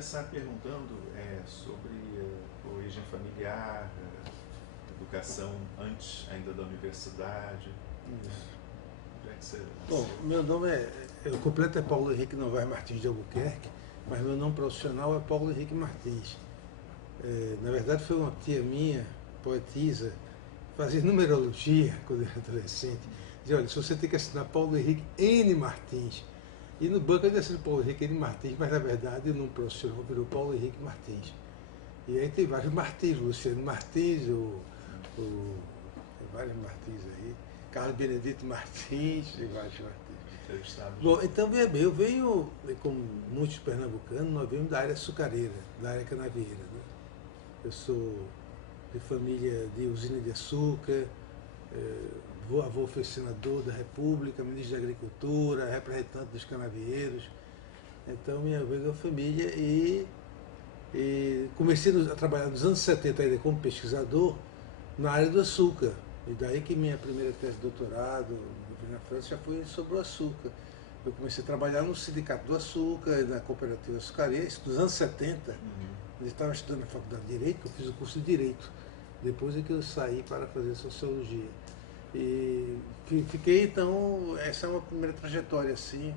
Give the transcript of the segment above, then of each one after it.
começar perguntando sobre origem familiar, educação antes ainda da universidade. Isso. Onde é que você Bom, nasceu? meu nome o completo é Paulo Henrique Novaes Martins de Albuquerque, mas meu nome profissional é Paulo Henrique Martins. Na verdade foi uma tia minha, poetisa, fazia numerologia quando eu era adolescente. Dizia, olha, se você tem que assinar Paulo Henrique N. Martins. E no banco eu assino Paulo Henrique N. Martins, mas na verdade o nome profissional virou Paulo Henrique Martins. E aí tem vários Martins, Luciano Martins, tem vários Martins aí, Carlos Benedito Martins e vários Martins. Bom, então veja bem, eu venho, como muitos pernambucanos, nós vemos da área açucareira, da área canavieira. Né? Eu sou de família de usina de açúcar, avô foi senador da República, ministro da Agricultura, representante dos canavieiros. Então minha família e comecei a trabalhar nos anos 70 ainda como pesquisador na área do açúcar. E daí que minha primeira tese de doutorado na França já foi sobre o açúcar. Eu comecei a trabalhar no Sindicato do Açúcar, na Cooperativa Açucareira, isso nos anos 70. Eu estava estudando na Faculdade de Direito, eu fiz o curso de Direito. Depois é que eu saí para fazer Sociologia. E fiquei, então, essa é uma primeira trajetória, assim,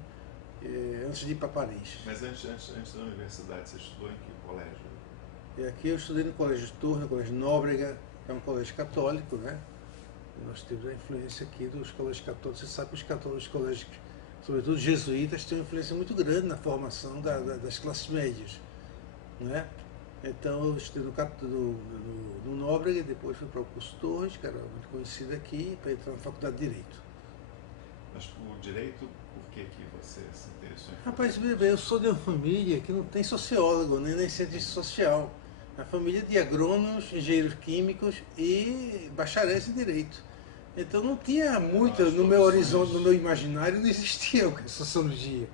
antes de ir para Paris. Mas antes da universidade, você estudou em que colégio? E aqui eu estudei no Colégio Turno, no Colégio Nóbrega, que é um colégio católico, né? E nós temos a influência aqui dos colégios católicos. Você sabe que os católicos, os colégios, sobretudo jesuítas, têm uma influência muito grande na formação das classes médias, né? Então eu estudei no Nóbrega e depois fui para o curso Torres, que era muito conhecido aqui, para entrar na Faculdade de Direito. Mas o direito, por que você se interessou em Rapaz, eu sou de uma família que não tem sociólogo, nem cientista social. A família de agrônomos, engenheiros químicos e bacharéis em direito. Então não tinha muito, no meu horizonte, no meu imaginário, não existia a sociologia.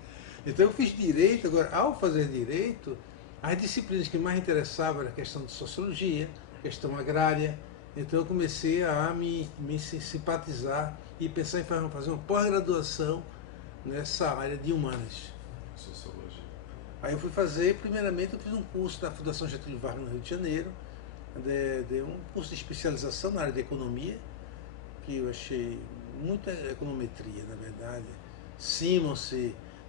Então eu fiz direito, agora ao fazer direito, as disciplinas que mais interessavam era a questão de sociologia, questão agrária. Então eu comecei a me simpatizar e pensar em fazer uma pós-graduação nessa área de humanas. Sociologia. Aí eu fui fazer, primeiramente eu fiz um curso da Fundação Getúlio Vargas no Rio de Janeiro, de um curso de especialização na área de economia, que eu achei muita econometria, na verdade. Simons,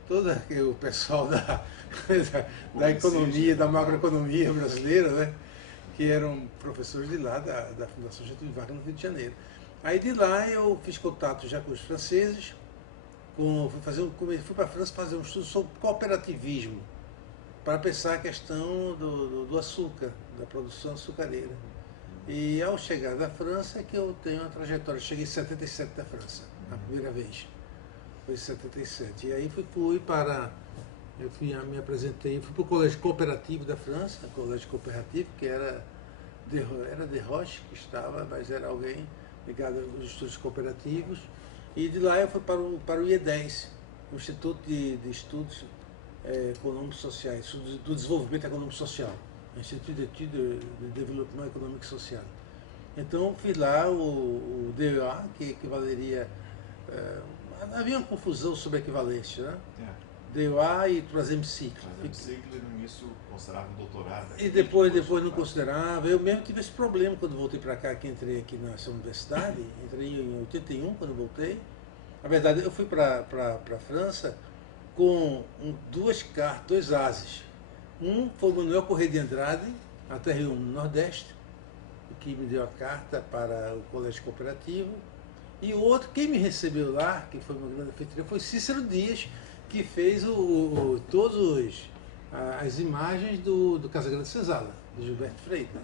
todo o pessoal da economia, da macroeconomia brasileira, né? Que eram professores de lá, da Fundação Getúlio Vargas no Rio de Janeiro. Aí de lá eu fiz contato já com os franceses, fui para a França fazer um estudo sobre cooperativismo, para pensar a questão do açúcar, da produção açucareira. E ao chegar da França é que eu tenho uma trajetória. Eu cheguei em 77 da França, a primeira vez. Foi em 77. E aí me apresentei, fui para o Colégio Cooperativo da França, Colégio Cooperativo, que era de Roche que estava, mas era alguém ligado aos estudos cooperativos. E de lá eu fui para o IE10, o Instituto de Estudos Econômicos Sociais, do Desenvolvimento Econômico Social, Instituto de Desenvolvimento Econômico e Social. Então fiz lá o DEA, que equivaleria... havia uma confusão sobre a equivalência, né? DEA e Troisième Cycle. Troisième Cycle no início considerava um doutorado. E depois não considerava. Eu mesmo tive esse problema quando voltei para cá, que entrei aqui nessa universidade. Entrei em 81, quando voltei. Na verdade, eu fui para a França com dois ases. Um foi o Manuel Correia de Andrade, até Rio no Nordeste, que me deu a carta para o Colégio Cooperativo. E o outro, quem me recebeu lá, que foi uma grande anfitriã, foi Cícero Dias, que fez todas as imagens do Casagrande Senzala, do Gilberto Freire. Né?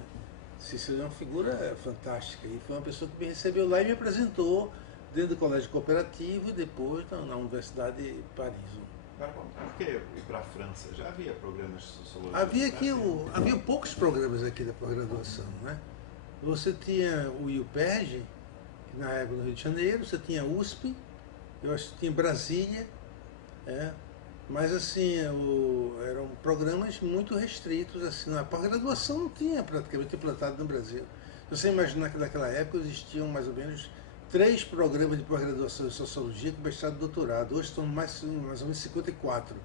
Cícero é uma figura fantástica e foi uma pessoa que me recebeu lá e me apresentou dentro do Colégio Cooperativo e depois na Universidade de Paris. Agora, por que ir para a França? Já havia programas de sociologia? Havia poucos programas aqui da pós-graduação. Né? Você tinha o IUPERJ, que na época no Rio de Janeiro, você tinha a USP, eu acho que tinha Brasília, mas assim, eram programas muito restritos, assim, na pós-graduação não tinha praticamente implantado no Brasil. Se você imaginar que naquela época existiam mais ou menos 3 programas de pós-graduação em Sociologia com mestrado e doutorado, hoje estão mais ou menos 54.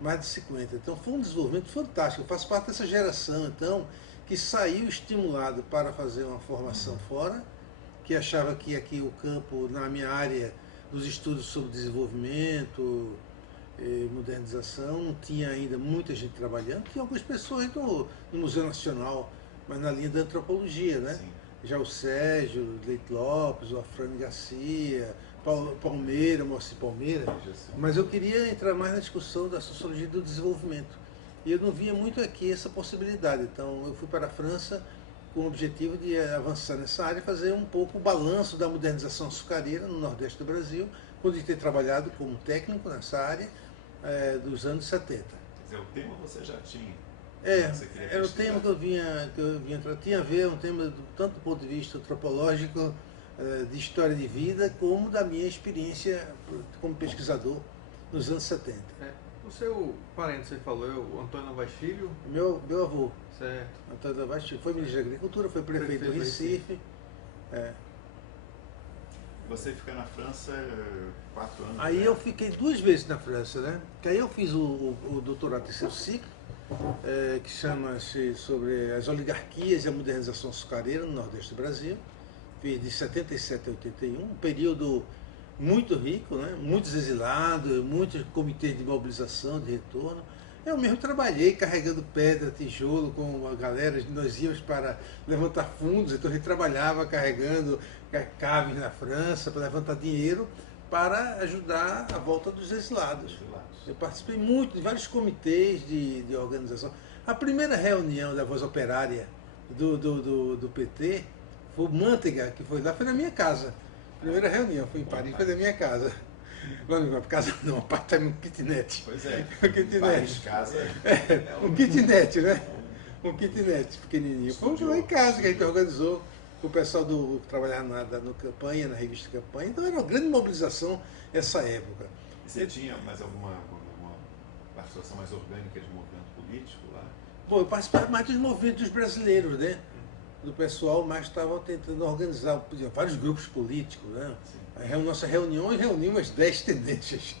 mais de 50. Então foi um desenvolvimento fantástico. Eu faço parte dessa geração, então, que saiu estimulado para fazer uma formação fora, que achava que aqui o campo, na minha área dos estudos sobre desenvolvimento, modernização, não tinha ainda muita gente trabalhando, tinha algumas pessoas no Museu Nacional, mas na linha da antropologia, né? Sim. Já o Sérgio Leite Lopes, o Afrânio Garcia, Palmeira, Moacir Palmeira, mas eu queria entrar mais na discussão da sociologia do desenvolvimento. E eu não via muito aqui essa possibilidade, então eu fui para a França com o objetivo de avançar nessa área e fazer um pouco o balanço da modernização açucareira no Nordeste do Brasil, quando eu ter trabalhado como técnico nessa área dos anos 70. Quer dizer, o tema você já tinha. Era o tema que eu vinha tinha a ver, um tema tanto do ponto de vista antropológico, de história de vida, como da minha experiência como pesquisador nos anos 70. O seu parente, você falou, o Antônio Novaes Filho? Meu avô, Certo. Antônio Novaes Filho, foi ministro da Agricultura, foi prefeito do Recife. Você fica na França 4 anos. Aí eu fiquei 2 vezes na França, né? Que aí eu fiz o doutorado terceiro ciclo, que chama-se sobre as oligarquias e a modernização açucareira no Nordeste do Brasil. Fiz de 77 a 81, um período muito rico, né? Muitos exilados, muitos comitês de mobilização, de retorno. Eu mesmo trabalhei carregando pedra, tijolo com a galera, nós íamos para levantar fundos, então a gente trabalhava carregando caves na França para levantar dinheiro para ajudar a volta dos exilados. Eu participei muito de vários comitês de organização. A primeira reunião da Voz Operária do PT, foi o Mantega, que foi lá, foi na minha casa. A primeira reunião foi em Paris, foi na minha casa. Não, casa não, apartamento, um kitnet. Pois é, um kitnet. Paris, casa. Um kitnet, né? Um kitnet pequenininho. Foi lá em casa que a gente organizou com o pessoal que trabalhava no Campanha, na revista Campanha. Então era uma grande mobilização essa época. E você tinha mais alguma participação mais orgânica de movimento político lá? Bom, eu participava mais dos movimentos brasileiros, né? Do pessoal, mas estava tentando organizar vários grupos políticos, né? A nossa reunião reuniu umas 10 tendências.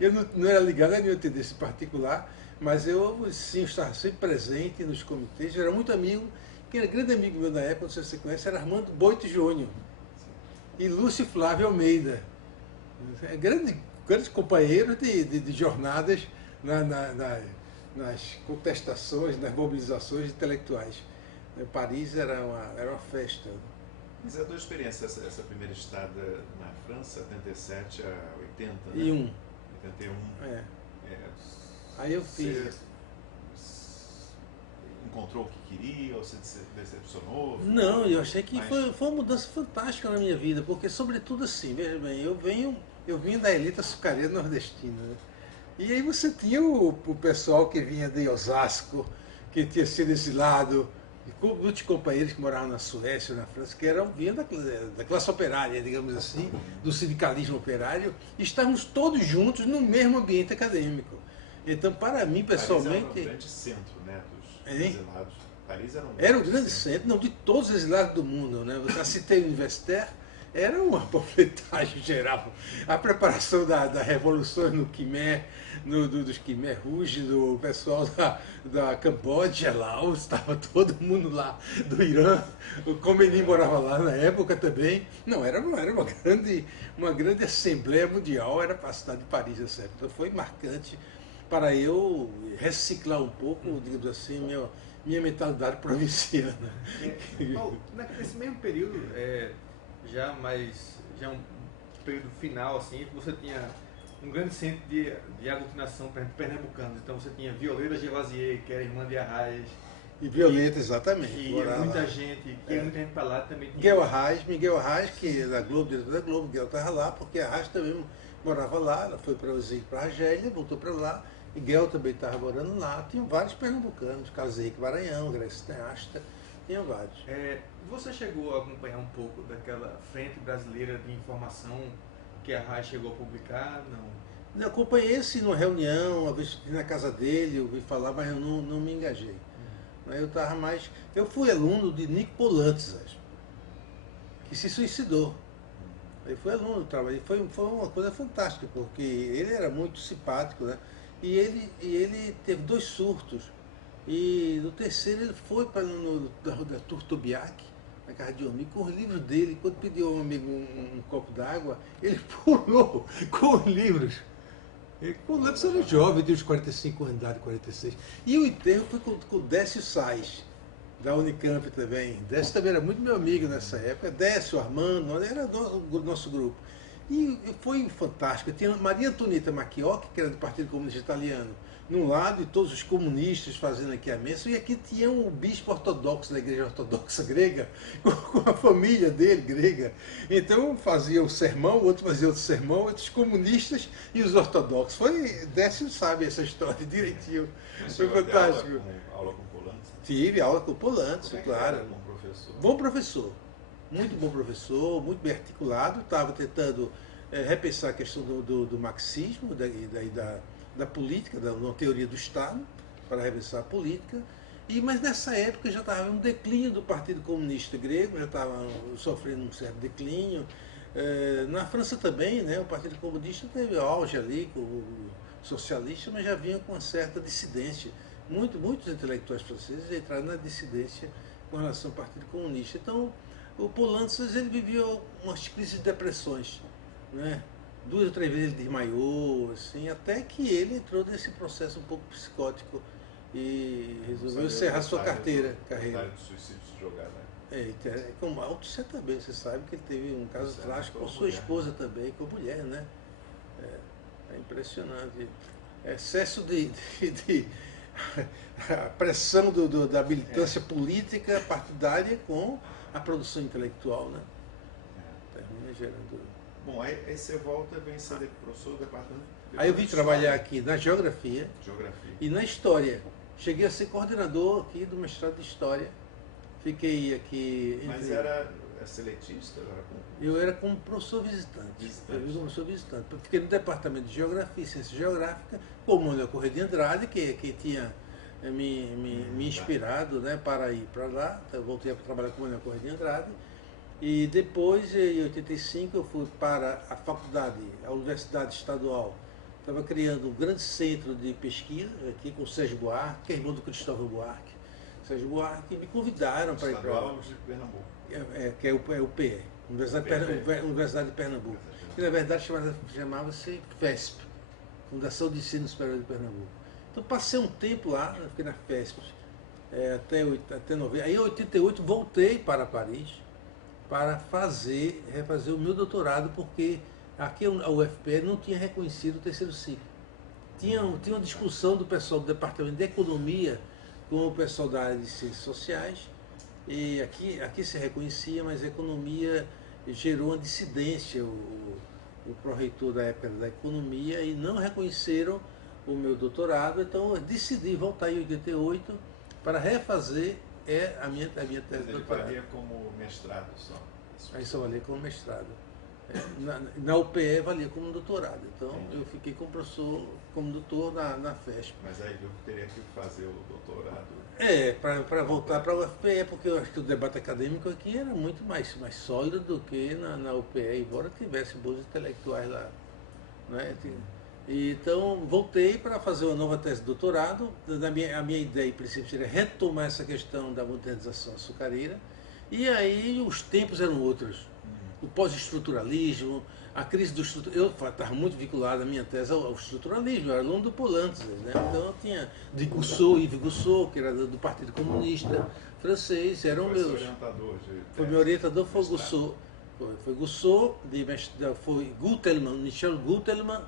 Eu não era ligado a nenhuma tendência particular, mas eu sim estava sempre presente nos comitês, eu era muito amigo, quem era grande amigo meu na época, não sei se você conhece, era Armando Boito Júnior e Lúcio Flávio Almeida. Grandes companheiros de jornadas nas contestações, nas mobilizações intelectuais. Paris era uma festa. Mas é a tua experiência, essa primeira estada na França, 77 a 80, né? 81. Aí eu fiz. Você encontrou o que queria ou se decepcionou? Não, eu achei que foi uma mudança fantástica na minha vida, porque sobretudo assim, veja bem, eu vim da elite açucareira nordestina, né? E aí você tinha o pessoal que vinha de Osasco, que tinha sido exilado, muitos companheiros que moravam na Suécia, na França, que vinham da classe operária, digamos assim, do sindicalismo operário, e estávamos todos juntos no mesmo ambiente acadêmico. Então, para mim, pessoalmente... Paris era um grande centro, né, dos exilados. Paris era um grande centro, não, de todos os exilados do mundo, né? Você citei o Universitaire, era uma panfletagem geral. A preparação da revolução no Khmer, dos Khmer Rouge, do pessoal da Camboja lá, estava todo mundo lá, do Irã, o Khomeini morava lá na época também. Não, era uma grande assembleia mundial, era para a cidade de Paris essa época. Então foi marcante para eu reciclar um pouco, digamos assim, minha mentalidade provinciana. Paulo, nesse mesmo período, já um período final, assim, que você tinha um grande centro de aglutinação pernambucanos. Então você tinha Violeira Gevasier, que era irmã de Arraes. E Violeta, exatamente. E muita gente para lá também. Miguel Arraes, que é da Globo, diretor da Globo, Miguel estava lá, porque Arraes também morava lá, ela foi para o exílio para a Argélia, voltou para lá. Miguel também estava morando lá. Tinha vários pernambucanos, Carlos Henrique Maranhão, Graça Cineasta, tinha vários. Você chegou a acompanhar um pouco daquela frente brasileira de informação que a Arraes chegou a publicar? Não. Eu acompanhei esse numa reunião, uma vez na casa dele, eu ouvi falar, mas eu não me engajei. Eu fui aluno de Nico Polantzas, que se suicidou. Ele foi aluno do trabalho. Foi uma coisa fantástica, porque ele era muito simpático, né? E ele teve 2 surtos. E no terceiro ele foi para da Turtobiac, na casa de um amigo, com os livros dele. Quando pediu a um amigo um copo d'água, ele pulou com os livros. Ele pulou, ele era jovem, tinha uns 45 anos de idade, 46. E o enterro foi com o Décio Sais, da Unicamp também. Décio também era muito meu amigo nessa época. Décio, Armando, era do nosso grupo. E foi fantástico. Tinha Maria Antonieta Macchiocchi, que era do Partido Comunista Italiano, num lado, e todos os comunistas fazendo aqui a missa, e aqui tinha o bispo ortodoxo da Igreja Ortodoxa Grega, com a família dele, grega. Então fazia o sermão, o outro fazia outro sermão, outros comunistas e os ortodoxos. Décio sabe essa história direitinho. Foi fantástico. Aula com Polanski? Tive aula com Polanski, claro. Era bom professor? Bom professor. Muito bom professor, muito bem articulado. Estava tentando repensar a questão do marxismo, da política, da teoria do Estado, para repensar a política. Mas nessa época já estava um declínio do Partido Comunista Grego, já estava sofrendo um certo declínio. Na França também, né, o Partido Comunista teve auge ali, com o socialista, mas já vinha com uma certa dissidência. Muitos intelectuais franceses entraram na dissidência com relação ao Partido Comunista. Então, o Polanski, ele viveu umas crises de depressões, né? 2 ou 3 vezes ele desmaiou, assim, até que ele entrou nesse processo um pouco psicótico e resolveu encerrar sua carreira. Do suicídio se jogar, né? Com Malto, você também, você sabe que ele teve um caso trágico com sua esposa também, com a mulher, né? É impressionante. Excesso de a pressão da militância política partidária com a produção intelectual, né? Termina gerando... Bom, aí você volta e vem ser professor do departamento. Aí eu vim trabalhar aqui na geografia e na história. Cheguei a ser coordenador aqui do mestrado de história. Fiquei aqui... Mas era seletista? Eu era como professor visitante. Eu como professor visitante. Fiquei no departamento de geografia e ciência geográfica, com o Manuel Corrêa de Andrade, que tinha me inspirado, né, para ir para lá. Eu voltei a trabalhar com o Manuel Corrêa de Andrade. E depois, em 85, eu fui para a faculdade, a Universidade Estadual. Estava criando um grande centro de pesquisa aqui com o Sérgio Buarque, que é irmão do Cristóvão Buarque. Sérgio Buarque, me convidaram para ir para lá. De Pernambuco. Que é o PE, Universidade de Pernambuco. Que na verdade chamava-se FESP, Fundação de Ensino Superior de Pernambuco. Então passei um tempo lá, fiquei na FESP, até 90. Aí em 88 voltei para Paris para refazer o meu doutorado, porque aqui a UFPE não tinha reconhecido o terceiro ciclo. Tinha uma discussão do pessoal do Departamento de Economia com o pessoal da área de Ciências Sociais, e aqui se reconhecia, mas a economia gerou uma dissidência, o pró-reitor da época da economia, e não reconheceram o meu doutorado, então eu decidi voltar em 88 para refazer a minha tese de doutorado. Ele valia como mestrado só? Aí só valia como mestrado. Na UPE valia como doutorado, então eu fiquei como professor, como doutor na FESP. Mas aí eu teria que fazer o doutorado? Para voltar para a UFPE, porque eu acho que o debate acadêmico aqui era muito mais sólido do que na UPE, embora tivesse bons intelectuais lá. Né? Então, voltei para fazer uma nova tese de doutorado. A minha ideia, em princípio, seria retomar essa questão da modernização açucareira. E aí os tempos eram outros. O pós-estruturalismo, a crise do estruturalismo. Eu estava muito vinculado, a minha tese, ao estruturalismo. Eu era aluno do Polanski, né? Então eu tinha de Yves Gusseau, que era do Partido Comunista francês, eram meus. Foi meu orientador, foi Gusseau. Foi Gusseau, foi Gutelmann, Michel Gutelmann,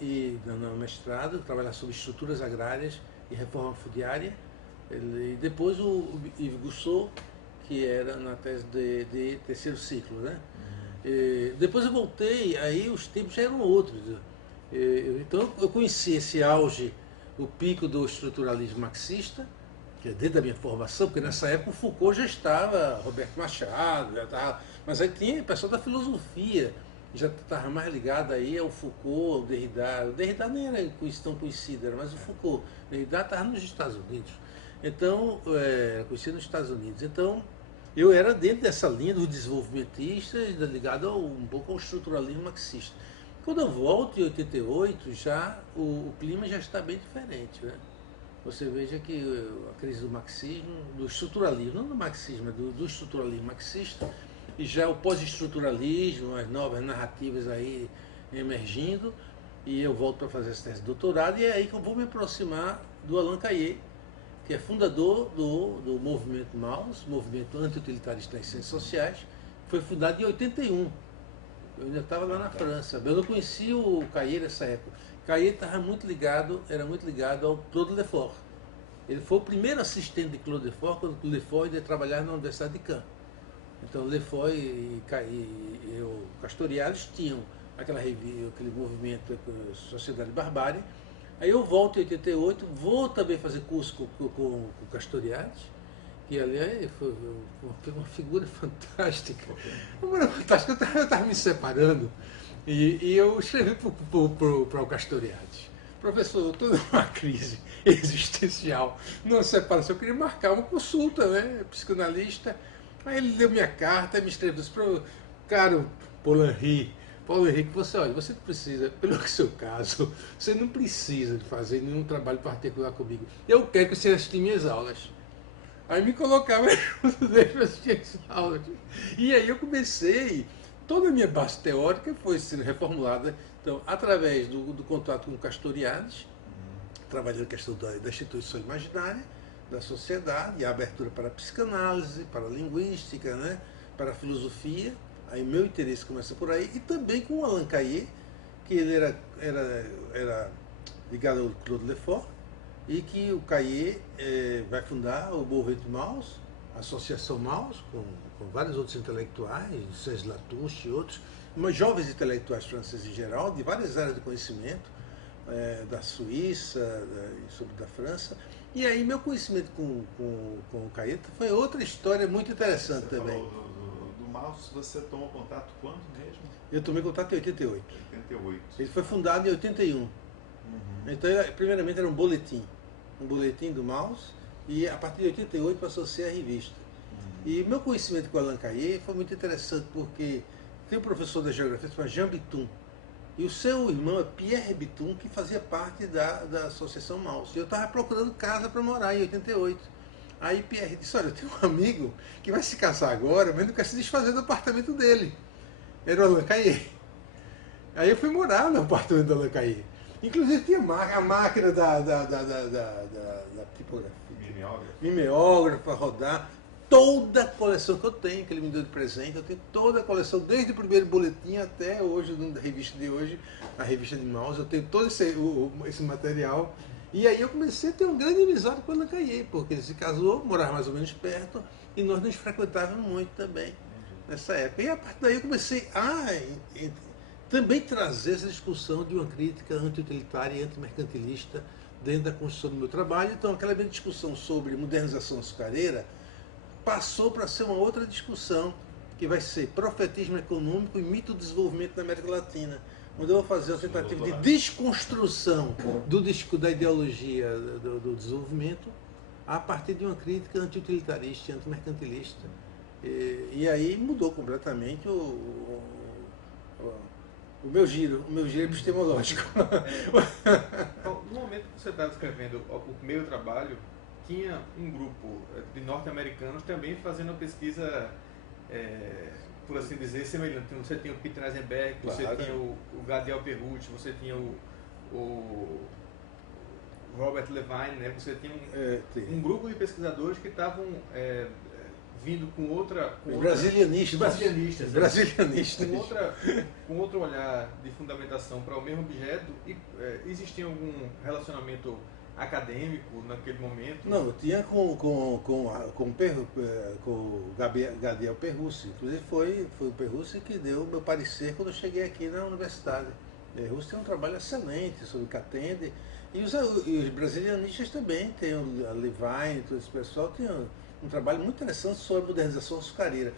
e no mestrado, trabalhar sobre estruturas agrárias e reforma fundiária. E depois o Yves Gusseau, que era na tese de terceiro ciclo, né? Depois eu voltei, aí os tempos já eram outros. Então eu conheci esse auge, o pico do estruturalismo marxista, que é dentro da minha formação, porque nessa época o Foucault já estava, Roberto Machado, já estava, mas aí tinha o pessoal da filosofia, já estava mais ligado aí ao Foucault, ao Derrida. O Derrida nem era tão conhecido, era mais o Foucault. O Derrida estava nos Estados Unidos. Então, conhecido nos Estados Unidos. Então, eu era dentro dessa linha dos desenvolvimentistas, ligado um pouco ao estruturalismo marxista. Quando eu volto em 88, já o clima já está bem diferente, né? Você veja que a crise do marxismo, do estruturalismo, não do marxismo, mas do estruturalismo marxista, e já o pós-estruturalismo, as novas narrativas aí emergindo, e eu volto para fazer essa tese de doutorado, e é aí que eu vou me aproximar do Alain Cayet, que é fundador do movimento MAUS, movimento anti-utilitarista nas ciências sociais, que foi fundado em 81. Eu ainda estava lá na França. Eu não conhecia o Cayet nessa época. Cayet era muito ligado ao Claude Lefort. Ele foi o primeiro assistente de Claude Lefort quando Claude Lefort ia trabalhar na Universidade de Caen. Então Lefort e o Castoriadis tinham aquele movimento Sociedade Barbárie. Aí eu volto em 88, vou também fazer curso com o Castoriadis, que aliás foi uma figura fantástica. Eu estava me separando e eu escrevi para o Castoriadis: professor, eu estou numa crise existencial, numa separação, eu queria marcar uma consulta, né, psicanalista. Aí ele deu minha carta e me escreveu assim: caro Paulo Henrique, você não precisa, pelo seu caso, você não precisa de fazer nenhum trabalho particular comigo. Eu quero que você assista minhas aulas. Aí me colocava junto dele para assistir as aulas. E aí eu comecei, toda a minha base teórica foi sendo reformulada, então, através do contato com o Castoriadis, trabalhando a questão da instituição imaginária, da sociedade, a abertura para a psicanálise, para a linguística, né, para a filosofia. Aí meu interesse começa por aí, e também com o Alain Cayet, que ele era ligado ao Claude Lefort, e que o Cayet vai fundar o movimento MAUS, a Associação MAUS, com vários outros intelectuais, César Latouche e outros, mas jovens intelectuais franceses em geral, de várias áreas de conhecimento, da Suíça, da França. E aí meu conhecimento com o Cayet foi outra história muito interessante também. MAUS você tomou contato quando mesmo? Eu tomei contato em 88. 88. Ele foi fundado em 81. Então, primeiramente era um boletim do MAUS, e a partir de 88 passou a ser a revista. E meu conhecimento com o Alain Cayet foi muito interessante, porque tem um professor da geografia chamado Jean Bitum, e o seu irmão é Pierre Bitum, que fazia parte da Associação MAUS. E eu estava procurando casa para morar em 88. Aí Pierre disse: olha, eu tenho um amigo que vai se casar agora, mas não quer se desfazer do apartamento dele. Era o Alain Cayet. Aí eu fui morar no apartamento do Alain Cayet. Inclusive tinha a máquina da tipografia. Mimeógrafo para rodar. Toda a coleção que eu tenho, que ele me deu de presente, eu tenho toda a coleção, desde o primeiro boletim até hoje, da revista de hoje, a revista de MAUS, eu tenho todo esse material. E aí eu comecei a ter uma grande amizade com o Alain Cayet, porque ele se casou, morava mais ou menos perto, e nós nos frequentávamos muito também nessa época. E a partir daí eu comecei a também trazer essa discussão de uma crítica anti-utilitária e anti-mercantilista dentro da construção do meu trabalho. Então aquela minha discussão sobre modernização açucareira passou para ser uma outra discussão, que vai ser profetismo econômico e mito do desenvolvimento da América Latina, onde eu vou fazer uma tentativa de desconstrução da ideologia do desenvolvimento a partir de uma crítica anti-utilitarista e anti-mercantilista. E aí mudou completamente o meu giro epistemológico. Então, no momento que você estava escrevendo o primeiro trabalho, tinha um grupo de norte-americanos também fazendo uma pesquisa, por assim dizer, semelhante. Você tinha o Peter Eisenberg, você tinha o Gadiel Perrucci, você tinha o Robert Levine, né? Você tinha um grupo de pesquisadores que estavam vindo com outra... Brasilianistas. Com outro olhar de fundamentação para o mesmo objeto. E existia algum relacionamento acadêmico naquele momento? Não, eu tinha com o Gadiel Perrucci. Inclusive foi o Perrucci que deu o meu parecer quando eu cheguei aqui na universidade. Perrucci tem um trabalho excelente sobre Catende, e os brasilianistas também, tem a Levine, todo esse pessoal tem um trabalho muito interessante sobre a modernização açucareira.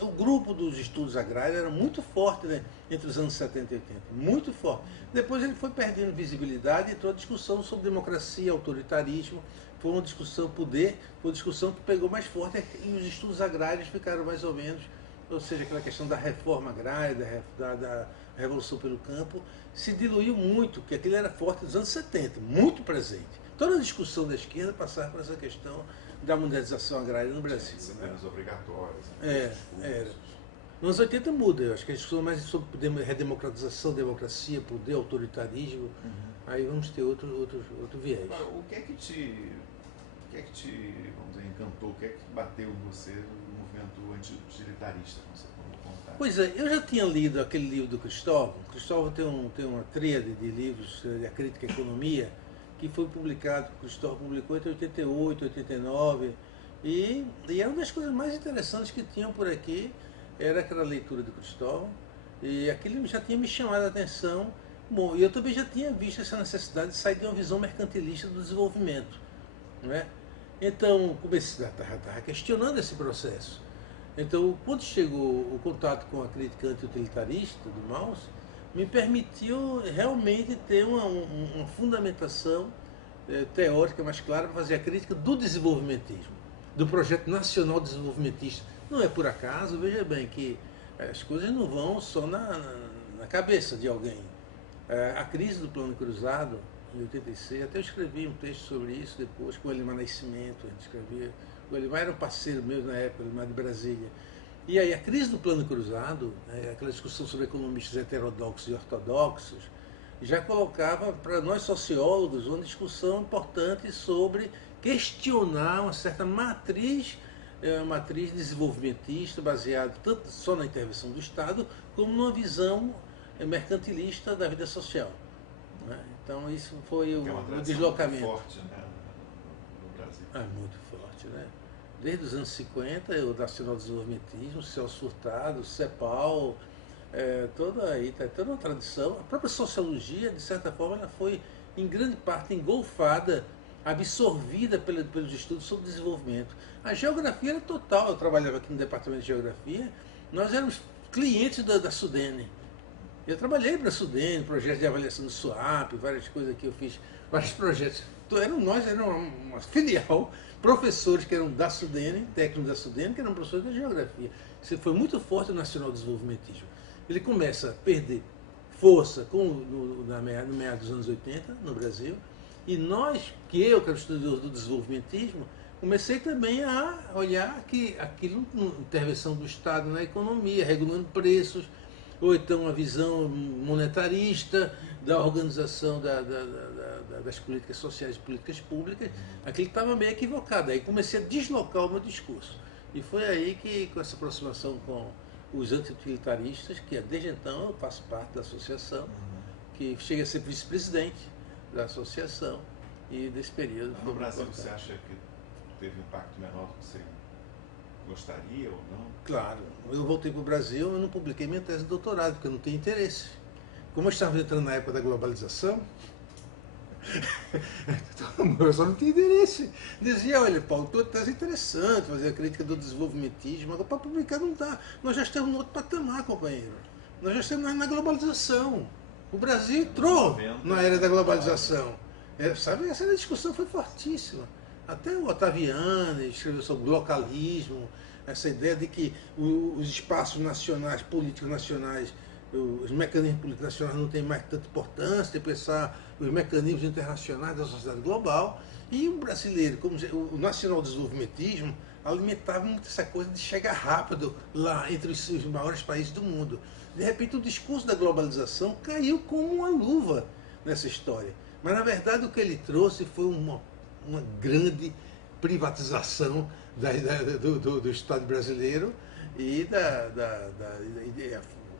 O grupo dos estudos agrários era muito forte, né, entre os anos 70 e 80, muito forte. Depois ele foi perdendo visibilidade e entrou a discussão sobre democracia, autoritarismo, foi uma discussão poder, foi uma discussão que pegou mais forte e os estudos agrários ficaram mais ou menos, ou seja, aquela questão da reforma agrária, da revolução pelo campo, se diluiu muito, porque aquilo era forte nos anos 70, muito presente. Toda a discussão da esquerda passava por essa questão da modernização agrária no Brasil. Disciplinas obrigatórias. Era. Nos anos 80 muda, eu acho que a discussão mais sobre redemocratização, democracia, poder, autoritarismo, aí vamos ter outro viés. Agora, o que é que te, vamos dizer, encantou, o que é que bateu em você no movimento anti-utilitarista, como você contar? Pois é, eu já tinha lido aquele livro do Cristóvão. Cristóvão tem uma tríade de livros, A Crítica à Economia, que foi publicado, o Cristóvão publicou entre 88, 89, e era uma das coisas mais interessantes que tinham por aqui, era aquela leitura do Cristóvão, e aquilo já tinha me chamado a atenção. Bom, e eu também já tinha visto essa necessidade de sair de uma visão mercantilista do desenvolvimento, não é? Então, comecei a questionando esse processo. Então, quando chegou o contato com a crítica anti-utilitarista do Mauss, me permitiu realmente ter uma fundamentação teórica mais clara para fazer a crítica do desenvolvimentismo, do projeto nacional desenvolvimentista. Não é por acaso, veja bem, que as coisas não vão só na cabeça de alguém. A crise do Plano Cruzado, em 86, até eu escrevi um texto sobre isso depois, com o Elimar Nascimento, a gente escrevia. O Elimar era um parceiro meu na época, o Elimar de Brasília. E aí a crise do Plano Cruzado, aquela discussão sobre economistas heterodoxos e ortodoxos, já colocava para nós sociólogos uma discussão importante sobre questionar uma certa matriz desenvolvimentista, baseada tanto só na intervenção do Estado, como numa visão mercantilista da vida social. Então isso foi o deslocamento. Muito forte, né, no Brasil. Muito forte, né? Desde os anos 50, o Nacional Desenvolvimentismo, o Celso Furtado, o CEPAL, toda uma tradição. A própria sociologia, de certa forma, ela foi, em grande parte, engolfada, absorvida pelos estudos sobre desenvolvimento. A geografia era total. Eu trabalhava aqui no departamento de geografia, nós éramos clientes da Sudene. Eu trabalhei para a Sudene, projetos de avaliação do SUAP, várias coisas que eu fiz, vários projetos. Nós éramos uma filial, professores que eram da Sudene, técnicos da Sudene, que eram professores de geografia. Isso foi muito forte o nacional desenvolvimentismo. Ele começa a perder força no meio dos anos 80, no Brasil, e que era estudioso do desenvolvimentismo, comecei também a olhar que aquilo, intervenção do Estado na economia, regulando preços, ou então a visão monetarista da organização das políticas sociais e políticas públicas, aquilo estava meio equivocado. Aí comecei a deslocar o meu discurso. E foi aí que, com essa aproximação com os anti-utilitaristas, que desde então eu faço parte da associação, que cheguei a ser vice-presidente da associação, e desse período... No Brasil, você acha que teve um impacto menor do que você gostaria ou não? Claro. Eu voltei para o Brasil e não publiquei minha tese de doutorado, porque eu não tenho interesse. Como eu estava entrando na época da globalização, eu só não tinha interesse. Dizia, olha, Paulo, tua tese é interessante, fazer a crítica do desenvolvimentismo, agora para publicar não dá. Nós já estamos no outro patamar, companheiro. Nós já estamos na globalização. O Brasil entrou na era da globalização. Sabe, essa discussão foi fortíssima. Até o Ottaviani escreveu sobre localismo, essa ideia de que os espaços nacionais, políticos nacionais, os mecanismos políticos nacionais não têm mais tanta importância, de pensar os mecanismos internacionais da sociedade global. E o brasileiro, como o nacional desenvolvimentismo, alimentava muito essa coisa de chegar rápido lá entre os maiores países do mundo. De repente, o discurso da globalização caiu como uma luva nessa história. Mas, na verdade, o que ele trouxe foi uma grande privatização do Estado brasileiro e da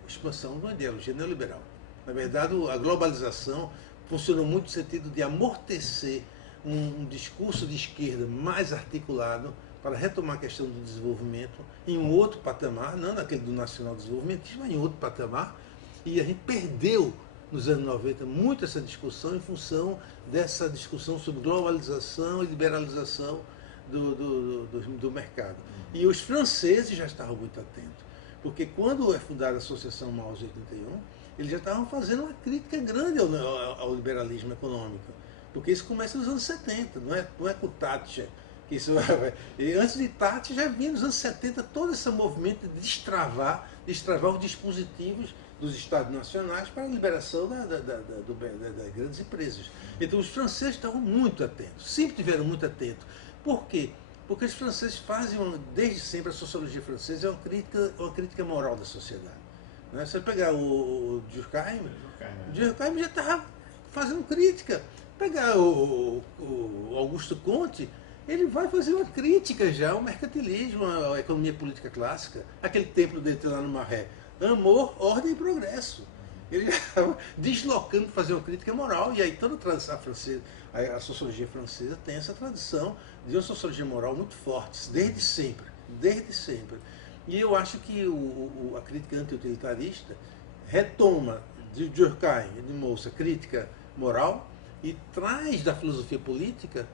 expansão de uma ideologia neoliberal. Na verdade, a globalização funcionou muito no sentido de amortecer um discurso de esquerda mais articulado para retomar a questão do desenvolvimento em um outro patamar, não naquele do nacional desenvolvimentismo, mas em outro patamar. E a gente perdeu, nos anos 90, muito essa discussão em função dessa discussão sobre globalização e liberalização do mercado. E os franceses já estavam muito atentos, porque quando é fundada a Associação Mauss em 81, eles já estavam fazendo uma crítica grande ao liberalismo econômico. Porque isso começa nos anos 70, não é com Thatcher. Que isso, e antes de Thatcher já vinha nos anos 70 todo esse movimento de destravar os dispositivos dos Estados nacionais para a liberação das grandes empresas. Então os franceses estavam muito atentos, sempre tiveram muito atentos. Por quê? Porque os franceses fazem, desde sempre, a sociologia francesa é uma crítica moral da sociedade. Né? Se você pegar o Durkheim já estava fazendo crítica. Pegar o Augusto Comte, ele vai fazer uma crítica já ao mercantilismo, à economia política clássica, aquele templo dele lá no Marais. Amor, ordem e progresso. Ele já estava deslocando para fazer uma crítica moral, e aí toda a tradição francesa, a sociologia francesa tem essa tradição de uma sociologia moral muito forte, desde sempre, desde sempre. E eu acho que a crítica anti-utilitarista retoma de Durkheim e de Mauss a crítica moral e traz da filosofia política,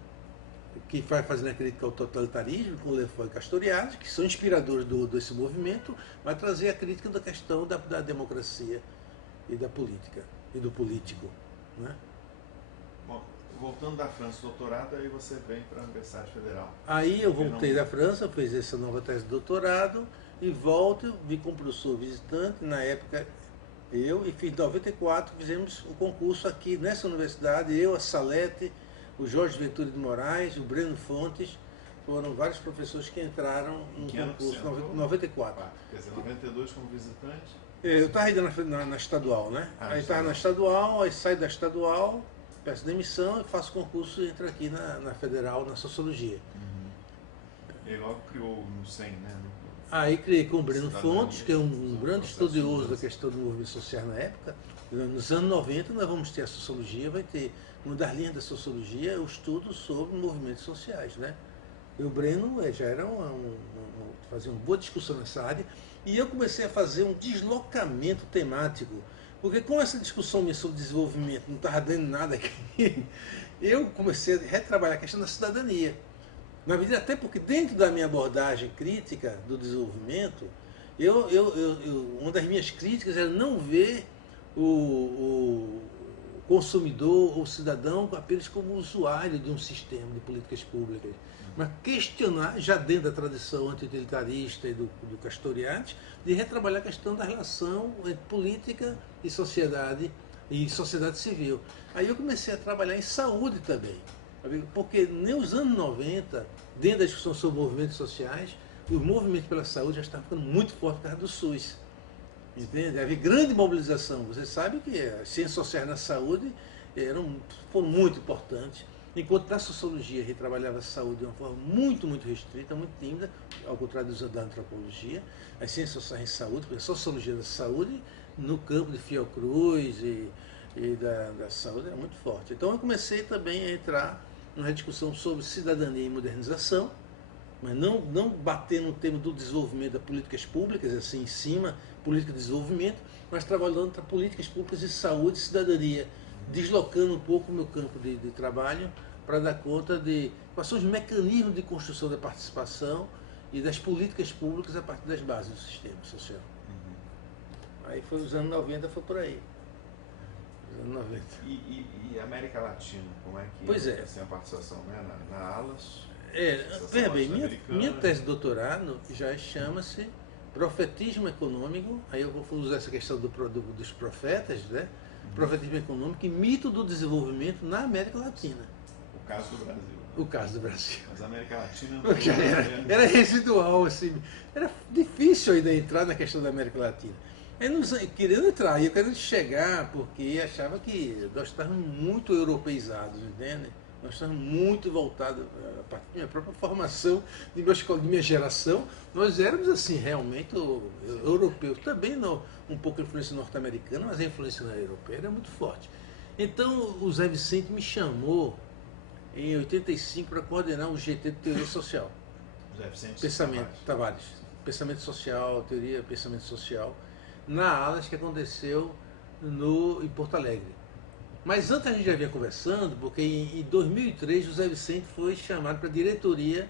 que vai fazendo a crítica ao totalitarismo, com Lefort e Castoriadis, que são inspiradores desse movimento, vai trazer a crítica da questão da democracia e da política, e do político. Né? Bom, voltando da França, doutorado, aí você vem para a Universidade Federal. Aí eu voltei da França, fiz essa nova tese de doutorado, e volto, vim como professor visitante, na época eu, e fiz em 94, fizemos o concurso aqui nessa universidade, eu, a Salete, o Jorge Ventura de Moraes, o Breno Fontes, foram vários professores que entraram no concurso em 94. Quer dizer, 92 como visitante? Eu estava ainda na estadual, né? Aí estava na estadual, aí saio da estadual, peço demissão e faço concurso e entro aqui na Federal, na Sociologia. E logo criou no SEM, né? Aí criei com o Breno Fontes, que é um grande estudioso da questão do movimento social na época. Nos anos 90 nós vamos ter a sociologia, vai ter uma das linhas da sociologia é o estudo sobre movimentos sociais, né? E o Breno já era fazia uma boa discussão nessa área, e eu comecei a fazer um deslocamento temático, porque com essa discussão minha sobre desenvolvimento não estava dando nada aqui, eu comecei a retrabalhar a questão da cidadania. Na verdade, até porque dentro da minha abordagem crítica do desenvolvimento, uma das minhas críticas era não ver o consumidor ou cidadão apenas como usuário de um sistema de políticas públicas, mas questionar, já dentro da tradição anti-utilitarista e do Castoriadis, de retrabalhar a questão da relação entre política e sociedade civil. Aí eu comecei a trabalhar em saúde também, porque nos anos 90, dentro da discussão sobre movimentos sociais, o movimento pela saúde já estava ficando muito forte por causa do SUS. Entende? Havia grande mobilização. Você sabe que as ciências sociais na saúde foram muito importantes, enquanto na sociologia a gente trabalhava a saúde de uma forma muito, muito restrita, muito tímida, ao contrário da antropologia. As ciências sociais em saúde, a sociologia da saúde, no campo de Fiocruz e da saúde, era muito forte. Então eu comecei também a entrar numa discussão sobre cidadania e modernização, mas não bater no tema do desenvolvimento das políticas públicas, assim, em cima, política de desenvolvimento, mas trabalhando para políticas públicas de saúde e cidadania, deslocando um pouco o meu campo de trabalho para dar conta de quais são os mecanismos de construção da participação e das políticas públicas a partir das bases do sistema social. Aí foi os anos 90, foi por aí. Os anos 90. E América Latina, como é que pois é assim, a participação, né? Na ALAS? Veja bem, minha tese de doutorado já chama-se Profetismo Econômico, aí eu vou usar essa questão dos profetas, né? Profetismo Econômico e Mito do Desenvolvimento na América Latina. O caso do Brasil. O caso do Brasil. Mas a América Latina era residual, assim, era difícil ainda entrar na questão da América Latina. Eu não querendo entrar, eu querendo chegar, porque achava que nós estávamos muito europeizados, entende? Nós estamos muito voltados, a partir da minha própria formação, de minha geração, nós éramos assim, realmente europeus. Também um pouco a influência norte-americana, mas a influência europeia era muito forte. Então o Zé Vicente me chamou em 85 para coordenar o GT de Teoria Social. Zé Vicente Pensamento, Tavares. Pensamento Social, Teoria Pensamento Social, na ALAS que aconteceu em Porto Alegre. Mas antes a gente já vinha conversando, porque em 2003 o Zé Vicente foi chamado para a diretoria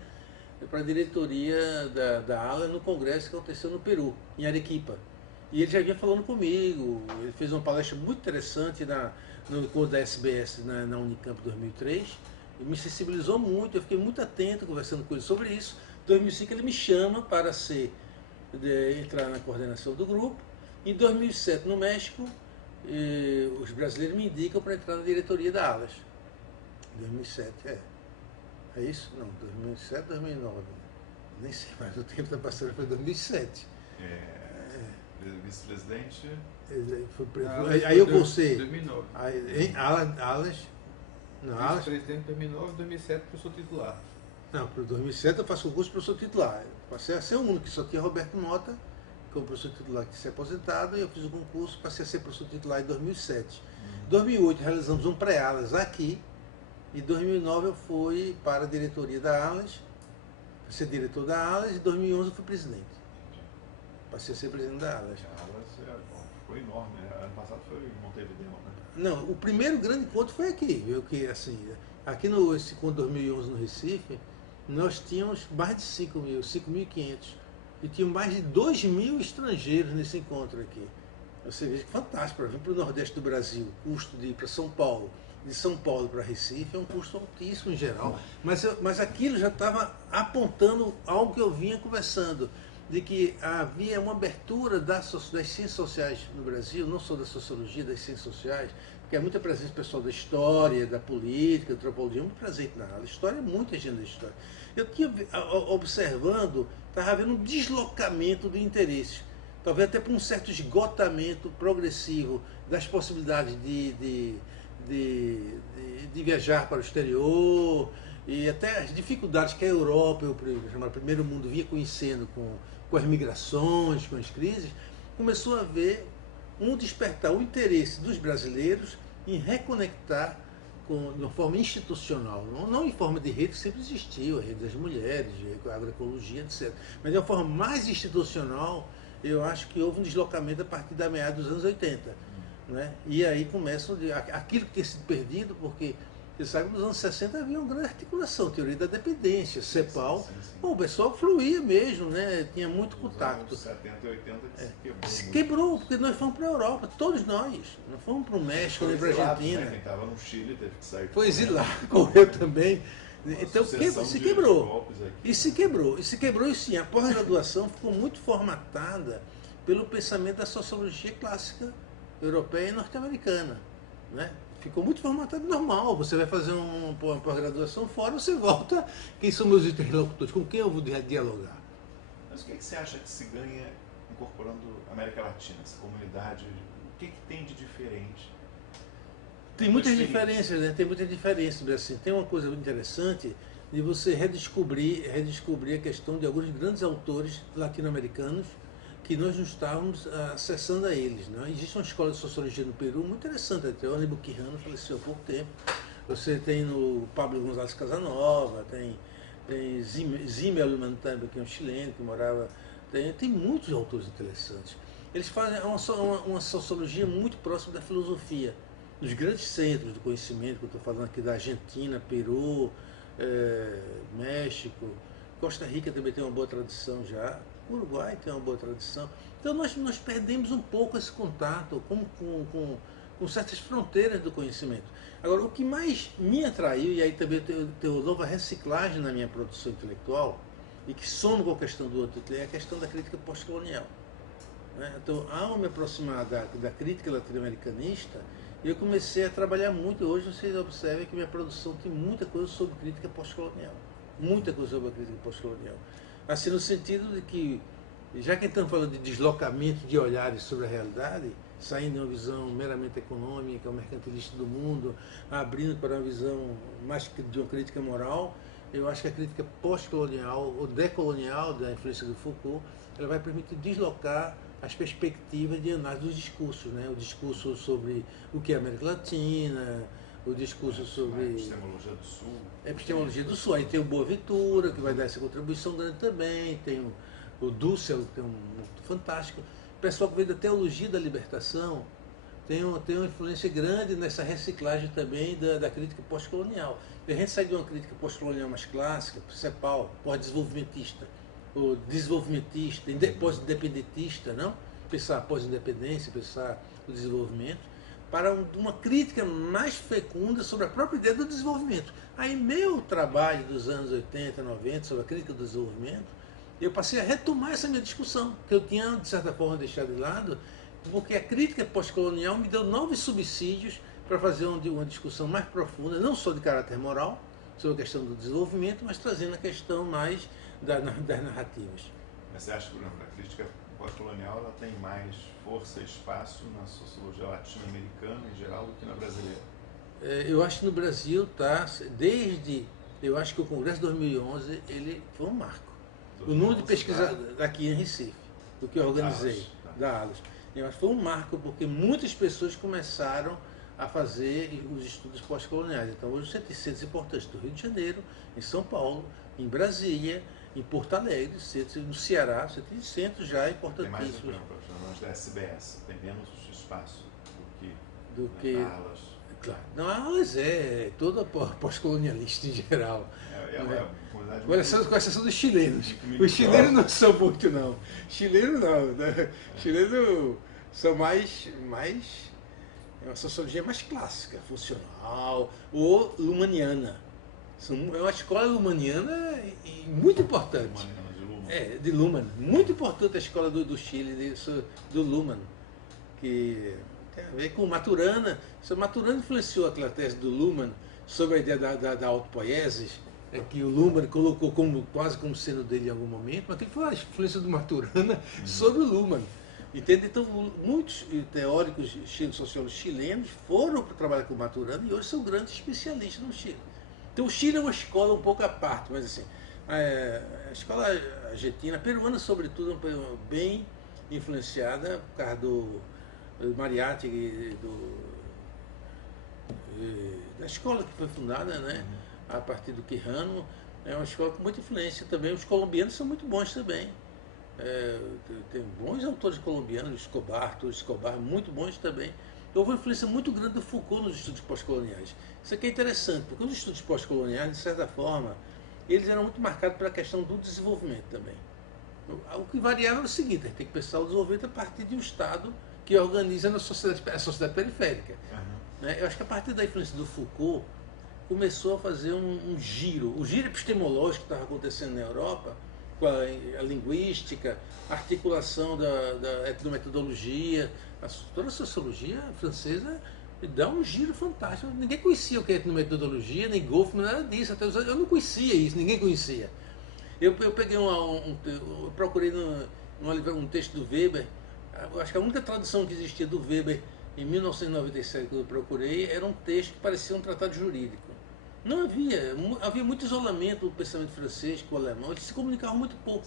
da ALA no congresso que aconteceu no Peru, em Arequipa. E ele já vinha falando comigo, ele fez uma palestra muito interessante no curso da SBS na Unicamp 2003, e me sensibilizou muito, eu fiquei muito atento conversando com ele sobre isso. Em 2005 ele me chama para entrar na coordenação do grupo. Em 2007 no México, os brasileiros me indicam para entrar na diretoria da ALAS. 2007, é isso? Não, 2007, 2009. Nem sei mais, o tempo está passando, foi 2007. Vice-presidente. Aí eu vou ser. 2009. Alas. Não, Alas. Vice-presidente 2009, 2007, professor titular. Não, para 2007 eu faço o curso de professor titular. Passei a ser o único, que só tinha Roberto Mota, como professor titular que tinha se aposentado, e eu fiz o concurso, passei a ser professor titular em 2007. Em 2008 realizamos um pré-Alas aqui, e em 2009 eu fui para a diretoria da Alas, para ser diretor da Alas, e em 2011 eu fui presidente. Passei a ser presidente da Alas. A Alas foi enorme, né? Ano passado foi em Montevideo, né? Não, o primeiro grande encontro foi aqui, viu? Que, assim, aqui esse encontro 2011 no Recife, nós tínhamos mais de 5.500, e tínhamos mais de 2.000 estrangeiros nesse encontro aqui. Você veja que fantástico, para vir para o Nordeste do Brasil, o custo de ir para São Paulo, de São Paulo para Recife é um custo altíssimo em geral, mas aquilo já estava apontando algo que eu vinha conversando, de que havia uma abertura das ciências sociais no Brasil, não só da sociologia, das ciências sociais, porque há muita presença pessoal da história, da política, da antropologia, muito presente na aula. História, muita gente da história. Eu tinha, observando, estava havendo um deslocamento de interesses, talvez até por um certo esgotamento progressivo das possibilidades de viajar para o exterior, e até as dificuldades que a Europa, o primeiro mundo, vinha conhecendo com as migrações, com as crises, começou a haver despertar o interesse dos brasileiros em reconectar de uma forma institucional, não em forma de rede que sempre existiu, a rede das mulheres, a agroecologia, etc. Mas de uma forma mais institucional, eu acho que houve um deslocamento a partir da meados dos anos 80. Né? E aí começa aquilo que tinha sido perdido, porque você sabe que nos anos 60 havia uma grande articulação, teoria da dependência, CEPAL, sim. Pô, o pessoal fluía mesmo, né? Tinha muito contato. Nos anos 70 e 80 se quebrou. Se quebrou, porque nós fomos para a Europa, todos nós. Não fomos para o México, nem para a Argentina. Né? Quem estava no Chile teve que sair. Foi exilado, correu também. Então se quebrou. E se quebrou. E sim, a pós-graduação ficou muito formatada pelo pensamento da sociologia clássica europeia e norte-americana. Né? Ficou muito formatado normal. Você vai fazer uma pós-graduação fora, você volta. Quem são meus interlocutores? Com quem eu vou dialogar? Mas o que você acha que se ganha incorporando a América Latina, essa comunidade? O que tem de diferente? Tem muitas diferenças, né? Tem muitas diferenças. Assim, tem uma coisa muito interessante de você redescobrir a questão de alguns grandes autores latino-americanos que nós não estávamos acessando a eles. Né? Existe uma escola de sociologia no Peru muito interessante, até o Aníbal Quijano faleceu há pouco tempo. Você tem no Pablo González Casanova, tem Zimmel Mantamba, que é um chileno que morava... Tem muitos autores interessantes. Eles fazem uma sociologia muito próxima da filosofia. Nos grandes centros do conhecimento, que eu estou falando aqui da Argentina, Peru, México, Costa Rica também tem uma boa tradição já, o Uruguai tem uma boa tradição. Então nós perdemos um pouco esse contato com certas fronteiras do conhecimento. Agora, o que mais me atraiu, e aí também tem uma nova reciclagem na minha produção intelectual, e que soma com a questão do outro, é a questão da crítica pós-colonial. Né? Então, ao me aproximar da crítica latino-americanista, eu comecei a trabalhar muito. Hoje vocês observam que minha produção tem muita coisa sobre crítica pós-colonial. Muita coisa sobre a crítica pós-colonial. Assim, no sentido de que, já que estamos falando de deslocamento de olhares sobre a realidade, saindo de uma visão meramente econômica, mercantilista do mundo, abrindo para uma visão mais de uma crítica moral, eu acho que a crítica pós-colonial ou decolonial da influência do Foucault, ela vai permitir deslocar as perspectivas de análise dos discursos, né? O discurso sobre o que é a América Latina, o discurso sobre... A epistemologia do Sul. A epistemologia do Sul. Aí tem o Boaventura, que vai dar essa contribuição grande também, tem o Dussel, que é muito fantástico. O pessoal que veio da teologia da libertação tem uma influência grande nessa reciclagem também da crítica pós-colonial. A gente sai de uma crítica pós-colonial mais clássica, CEPAL, pós-desenvolvimentista, ou desenvolvimentista, pós-independentista, não? pensar a pós-independência, pensar o desenvolvimento, para uma crítica mais fecunda sobre a própria ideia do desenvolvimento. Aí meu trabalho dos anos 80, 90, sobre a crítica do desenvolvimento, eu passei a retomar essa minha discussão, que eu tinha, de certa forma, deixado de lado, porque a crítica pós-colonial me deu novos subsídios para fazer uma discussão mais profunda, não só de caráter moral, sobre a questão do desenvolvimento, mas trazendo a questão mais das narrativas. Mas você acha que, por exemplo, a crítica pós-colonial ela tem mais força e espaço na sociologia latino-americana em geral do que na brasileira? Eu acho que no Brasil está, eu acho que o Congresso de 2011 ele foi um marco. O número de pesquisadores daqui em Recife, do que eu organizei, da ALOS. Eu acho que foi um marco porque muitas pessoas começaram a fazer os estudos pós-coloniais. Então hoje você tem centros importantes do Rio de Janeiro, em São Paulo, em Brasília, em Porto Alegre, no Ceará, você tem centros já importantíssimos. Tem mais, por exemplo, da SBS, tem menos espaço do que na ALOS. Claro. Não, a ALOS é toda pós-colonialista em geral. Com exceção dos chilenos. Os chilenos não são muito, não. Chilenos não. Né? Chilenos são mais é uma sociologia mais clássica, funcional ou lumaniana. É uma escola lumaniana muito importante. De Luhmann. Muito importante a escola do Chile, do Luhmann, que tem a ver com Maturana. Maturana influenciou aquela tese do Luhmann sobre a ideia da autopoiesis, que o Luhmann colocou quase como sendo dele em algum momento, mas que foi a influência do Maturana sobre o Luhmann. Entende? Então, muitos teóricos sociólogos chilenos foram trabalhar com o Maturana e hoje são grandes especialistas no Chile. Então, o Chile é uma escola um pouco à parte, mas assim, a escola argentina, peruana sobretudo, bem influenciada por causa do Mariátegui, da escola que foi fundada, né, a partir do Quijano. É uma escola com muita influência também. Os colombianos são muito bons também. Tem bons autores colombianos, Escobar, muito bons também. Houve uma influência muito grande do Foucault nos estudos pós-coloniais. Isso aqui é interessante, porque os estudos pós-coloniais, de certa forma, eles eram muito marcados pela questão do desenvolvimento também. O que variava era o seguinte: a gente tem que pensar o desenvolvimento a partir de um Estado que organiza a sociedade periférica. Eu acho que a partir da influência do Foucault, começou a fazer um giro. O giro epistemológico que estava acontecendo na Europa, com a linguística, a articulação da etnometodologia, toda a sociologia francesa dá um giro fantástico. Ninguém conhecia o que é etnometodologia, nem Goffman, nada disso. Até eu não conhecia isso, ninguém conhecia. Eu peguei eu procurei um texto do Weber. Acho que a única tradução que existia do Weber em 1997, que eu procurei, era um texto que parecia um tratado jurídico. Não havia muito isolamento do pensamento francês com o alemão, eles se comunicavam muito pouco.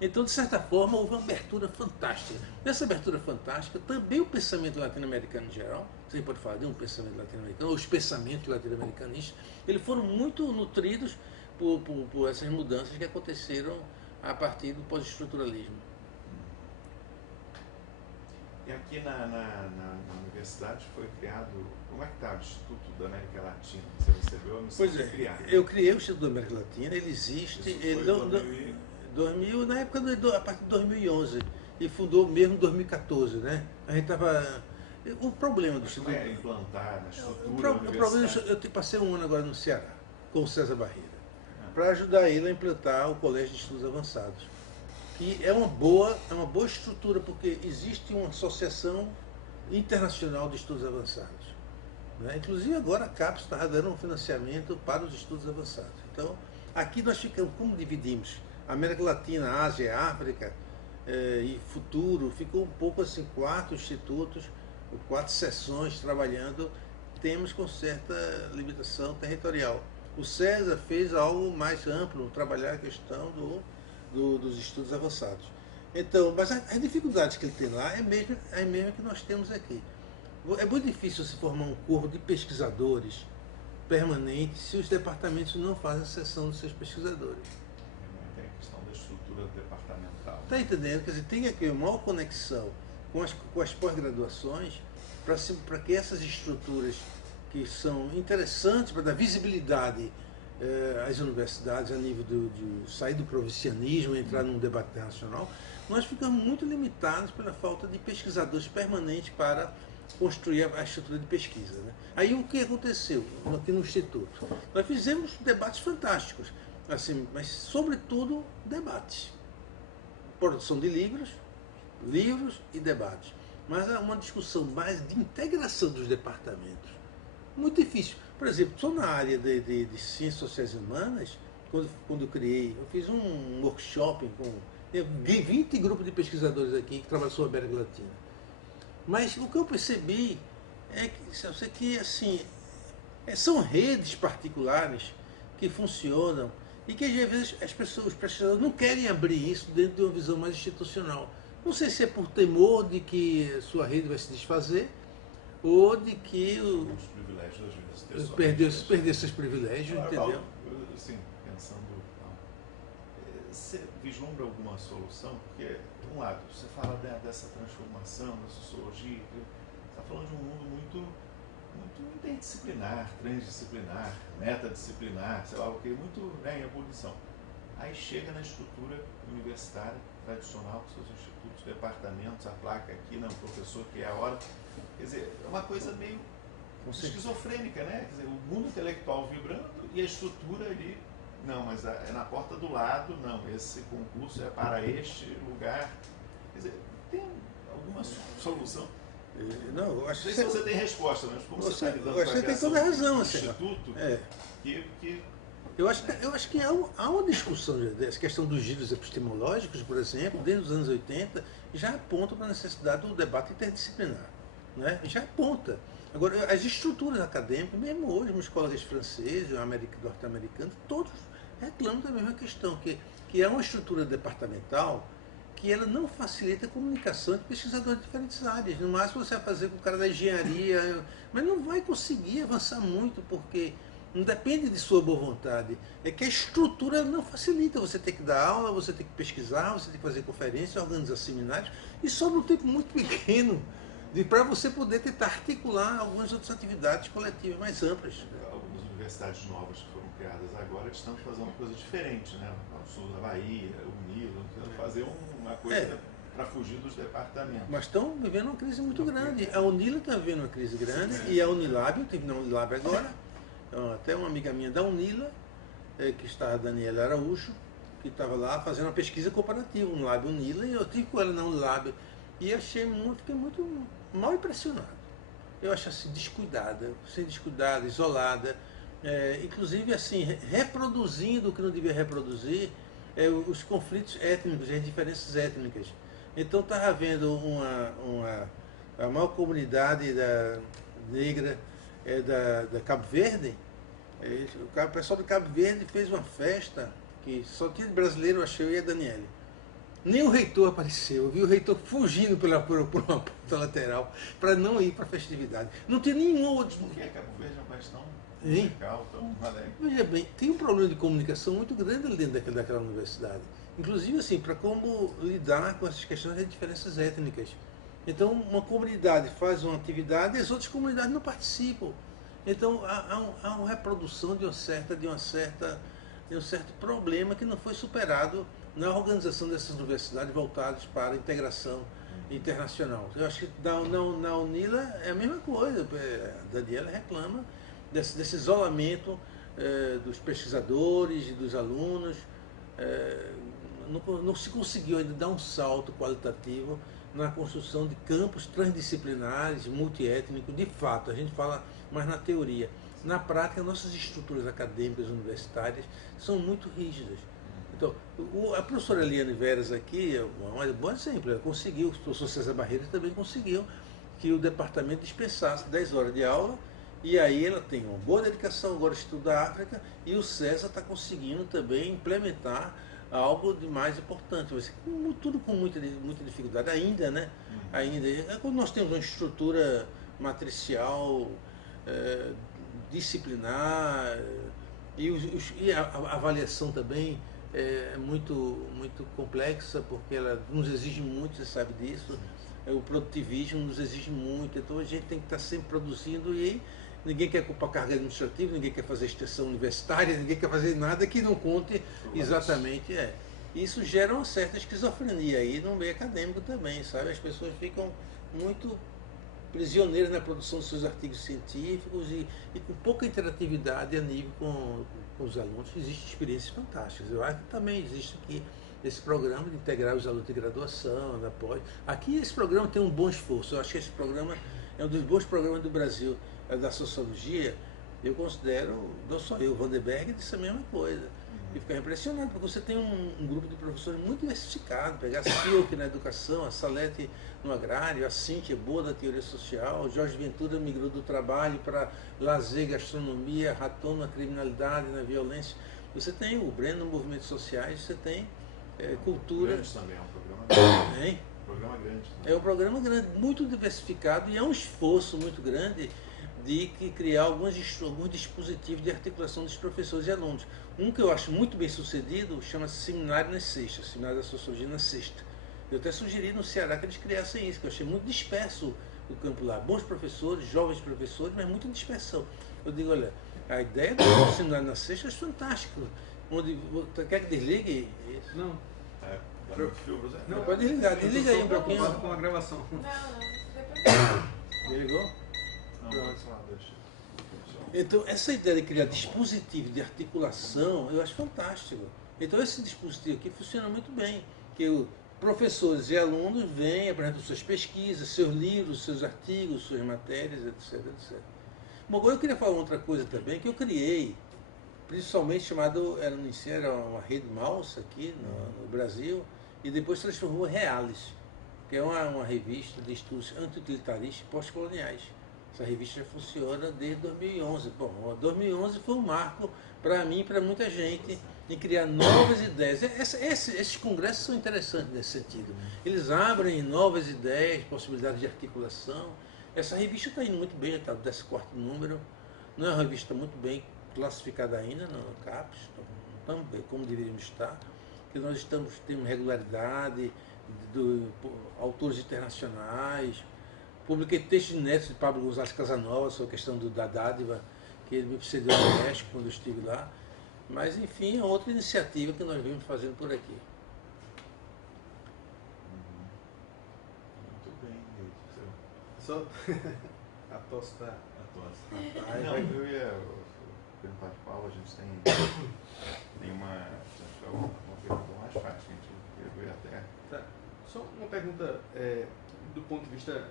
Então, de certa forma, houve uma abertura fantástica. Nessa abertura fantástica, também o pensamento latino-americano em geral, você pode falar de um pensamento latino-americano, os pensamentos latino-americanistas, eles foram muito nutridos por essas mudanças que aconteceram a partir do pós-estruturalismo. E aqui na universidade foi criado, como é que está o Instituto da América Latina? Você recebeu a missão de criar? Eu criei o Instituto da América Latina, ele existe, na época a partir de 2011, e fundou mesmo em 2014, né? A gente estava... O problema do Instituto... Como é implantar na estrutura da universidade? Eu passei um ano agora no Ceará, com o César Barreira, para ajudar ele a implantar o Colégio de Estudos Avançados, que é uma boa estrutura, porque existe uma associação internacional de estudos avançados. Né? Inclusive agora a CAPES está dando um financiamento para os estudos avançados. Então, aqui nós ficamos, como dividimos América Latina, Ásia, África e futuro, ficou um pouco assim, 4 institutos, 4 seções trabalhando temas com certa limitação territorial. O César fez algo mais amplo, trabalhar a questão dos estudos avançados. Então, mas as dificuldades que ele tem lá é a mesma que nós temos aqui. É muito difícil se formar um corpo de pesquisadores permanente se os departamentos não fazem a seleção dos seus pesquisadores. Tem a questão da estrutura departamental. Está entendendo? Quer dizer, tem aqui uma maior conexão com as pós-graduações para que essas estruturas que são interessantes para dar visibilidade as universidades a nível de sair do provincianismo e entrar num debate internacional, nós ficamos muito limitados pela falta de pesquisadores permanentes para construir a estrutura de pesquisa. Né? Aí o que aconteceu aqui no Instituto? Nós fizemos debates fantásticos, assim, mas sobretudo debates. Produção de livros e debates. Mas há uma discussão mais de integração dos departamentos. Muito difícil. Por exemplo, só na área de ciências sociais e humanas, quando eu criei, eu fiz um workshop com 20 grupos de pesquisadores aqui que trabalham sobre a América Latina. Mas o que eu percebi é que assim, são redes particulares que funcionam e que às vezes os pesquisadores não querem abrir isso dentro de uma visão mais institucional. Não sei se é por temor de que sua rede vai se desfazer ou de que os privilégios às vezes perder seus privilégios, entendeu? Assim, pensando, você vislumbra alguma solução? Porque, de um lado, você fala dessa transformação, da sociologia, você está falando de um mundo muito interdisciplinar, transdisciplinar, metadisciplinar, sei lá o que, muito em ebulição. Aí chega na estrutura universitária tradicional, com seus institutos, departamentos, a placa aqui, não, professor, que é a hora. Quer dizer, é uma coisa meio esquizofrênica, né? Quer dizer, o mundo intelectual vibrando e a estrutura ali, não, mas é na porta do lado, não, esse concurso é para este lugar. Quer dizer, tem alguma solução? Não, eu acho não sei se você tem resposta, mas como você está lidando com a você tem criação toda a razão, do assim, instituto, que eu acho que há uma discussão dessa questão dos gírios epistemológicos, por exemplo, desde os anos 80, já aponta para a necessidade do debate interdisciplinar. Né? Já aponta. Agora, as estruturas acadêmicas, mesmo hoje, os colegas franceses, norte-americanos, todos reclamam da mesma questão, que é uma estrutura departamental que ela não facilita a comunicação de pesquisadores de diferentes áreas. No máximo você vai fazer com o cara da engenharia, mas não vai conseguir avançar muito, porque não depende de sua boa vontade. É que a estrutura não facilita. Você tem que dar aula, você tem que pesquisar, você tem que fazer conferências, organizar seminários, e sobra um tempo muito pequeno para você poder tentar articular algumas outras atividades coletivas mais amplas. Algumas universidades novas que foram criadas agora estão fazendo uma coisa diferente, né? O sul da Bahia, o Nilo, tentando fazer uma coisa para fugir dos departamentos. Mas estão vivendo uma crise muito grande. A Unila está vivendo uma crise grande, e a Unilab, eu estive na Unilab agora, até uma amiga minha da Unila, que está a Daniela Araújo, que estava lá fazendo uma pesquisa comparativa, Unilab e Unila, e eu estive com ela na Unilab, e fiquei muito mal impressionado. Eu acho assim, descuidada, isolada, inclusive assim, reproduzindo o que não devia reproduzir, os conflitos étnicos, as diferenças étnicas. Então estava havendo a maior comunidade negra da Cabo Verde. O pessoal do Cabo Verde fez uma festa que só tinha de brasileiro, achei, eu e a Daniele. Nem o reitor apareceu, eu vi o reitor fugindo por uma porta lateral para não ir para a festividade. Não tem nenhum outro. Por que Cabo Verde é um país tão musical, tão alegre? Veja bem, tem um problema de comunicação muito grande ali dentro daquela universidade. Inclusive, assim, para como lidar com essas questões de diferenças étnicas. Então, uma comunidade faz uma atividade e as outras comunidades não participam. Então, há uma reprodução de um certo problema que não foi superado na organização dessas universidades voltadas para a integração internacional. Eu acho que na Unila é a mesma coisa. A Daniela reclama desse isolamento dos pesquisadores e dos alunos. Não se conseguiu ainda dar um salto qualitativo na construção de campos transdisciplinares, multiétnicos. De fato, a gente fala mais na teoria. Na prática, nossas estruturas acadêmicas universitárias são muito rígidas. Então, a professora Eliane Veras aqui é um bom exemplo. Ela conseguiu, o professor César Barreira também conseguiu que o departamento dispensasse 10 horas de aula, e aí ela tem uma boa dedicação agora ao estudo da África, e o César está conseguindo também implementar algo de mais importante. Tudo com muita dificuldade ainda, né? Ainda. Quando nós temos uma estrutura matricial, disciplinar, e a avaliação também é muito complexa, porque ela nos exige muito, você sabe disso. O produtivismo nos exige muito, então a gente tem que estar sempre produzindo, e ninguém quer ocupar carga administrativa, ninguém quer fazer extensão universitária, ninguém quer fazer nada que não conte exatamente. Isso gera uma certa esquizofrenia aí no meio acadêmico também, sabe? As pessoas ficam muito prisioneiras na produção dos seus artigos científicos e com pouca interatividade a nível com os alunos. Existem experiências fantásticas. Eu acho que também existe aqui esse programa de integrar os alunos de graduação, da pós. Aqui esse programa tem um bom esforço. Eu acho que esse programa é um dos bons programas do Brasil, da sociologia. Eu considero, não só eu, o Vandenberg disse a mesma coisa. E ficar impressionado, porque você tem um grupo de professores muito diversificado. Pegar a Silke na educação, a Salete no agrário, a Cíntia boa da teoria social, o Jorge Ventura migrou do trabalho para lazer, gastronomia, Raton na criminalidade, na violência. Você tem o Breno no movimentos sociais, você tem cultura. Grande também, é um programa grande. Hein? Programa grande. É um programa grande, muito diversificado e é um esforço muito grande de criar alguns dispositivos de articulação dos professores e alunos. Um que eu acho muito bem sucedido chama-se Seminário na Sexta, Seminário da Sociologia na Sexta. Eu até sugeri no Ceará que eles criassem isso, que eu achei muito disperso o campo lá. Bons professores, jovens professores, mas muita dispersão. Eu digo, olha, a ideia do Seminário na Sexta é fantástica. Onde, quer que desligue? Isso. Não. Dá muito frio, José? Não, pode desligar, desliga aí um pouquinho. Com a gravação. Desligou? Não, deixa. Então, essa ideia de criar dispositivos de articulação, eu acho fantástico. Então, esse dispositivo aqui funciona muito bem, que professores e alunos vêm, apresentam suas pesquisas, seus livros, seus artigos, suas matérias, etc, etc. Bom, agora eu queria falar outra coisa também, que eu criei, principalmente chamado, era uma rede mouse aqui no Brasil, e depois transformou em Realis, que é uma revista de estudos anti-utilitaristas e pós-coloniais. Essa revista já funciona desde 2011. Bom, 2011 foi um marco para mim e para muita gente em criar novas ideias. Esses congressos são interessantes nesse sentido. Eles abrem novas ideias, possibilidades de articulação. Essa revista está indo muito bem, está no 14º número. Não é uma revista muito bem classificada ainda no CAPES, não estamos bem como deveríamos estar, porque nós temos regularidade, autores internacionais. Publiquei textos inéditos de Pablo González Casanova sobre a questão da dádiva, que ele me precedeu no México quando eu estive lá. Mas, enfim, é outra iniciativa que nós vimos fazendo por aqui. Muito bem, Só a tosse está... A tosse. Não, eu ia perguntar de Paulo, a gente tem uma pergunta mais fácil, a gente ia ver até. Tá. Só uma pergunta do ponto de vista...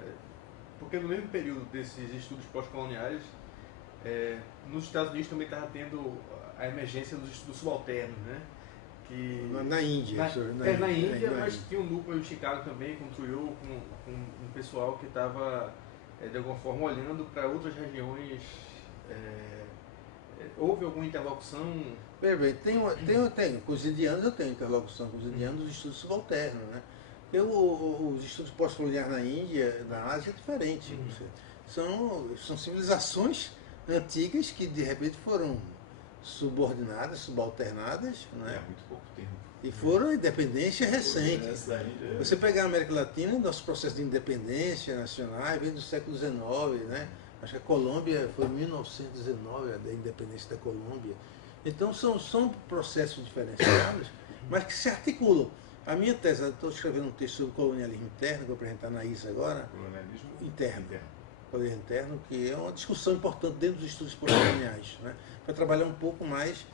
porque no mesmo período desses estudos pós-coloniais, nos Estados Unidos também estava tendo a emergência dos estudos subalternos, né? Que Na Índia. Na Índia, mas tinha um núcleo em Chicago também, com Trujillo, com um pessoal que estava, de alguma forma, olhando para outras regiões. Houve alguma interlocução? Bem, tem. Com os indianos eu tenho interlocução com os indianos dos estudos subalternos, né? Os estudos pós-coloniais na Índia, na Ásia, é diferente. São civilizações antigas que, de repente, foram subordinadas, subalternadas, né? Muito pouco tempo. E foram independência recente. Índia, Você pegar a América Latina, nosso processo de independência nacional vem do século XIX, né? Acho que a Colômbia foi em 1919, a independência da Colômbia. Então, são processos diferenciados, mas que se articulam. A minha tese, estou escrevendo um texto sobre colonialismo interno, que vou apresentar na ISA agora. Colonialismo interno. Colonialismo interno, que é uma discussão importante dentro dos estudos pós-coloniais, né? Para trabalhar um pouco mais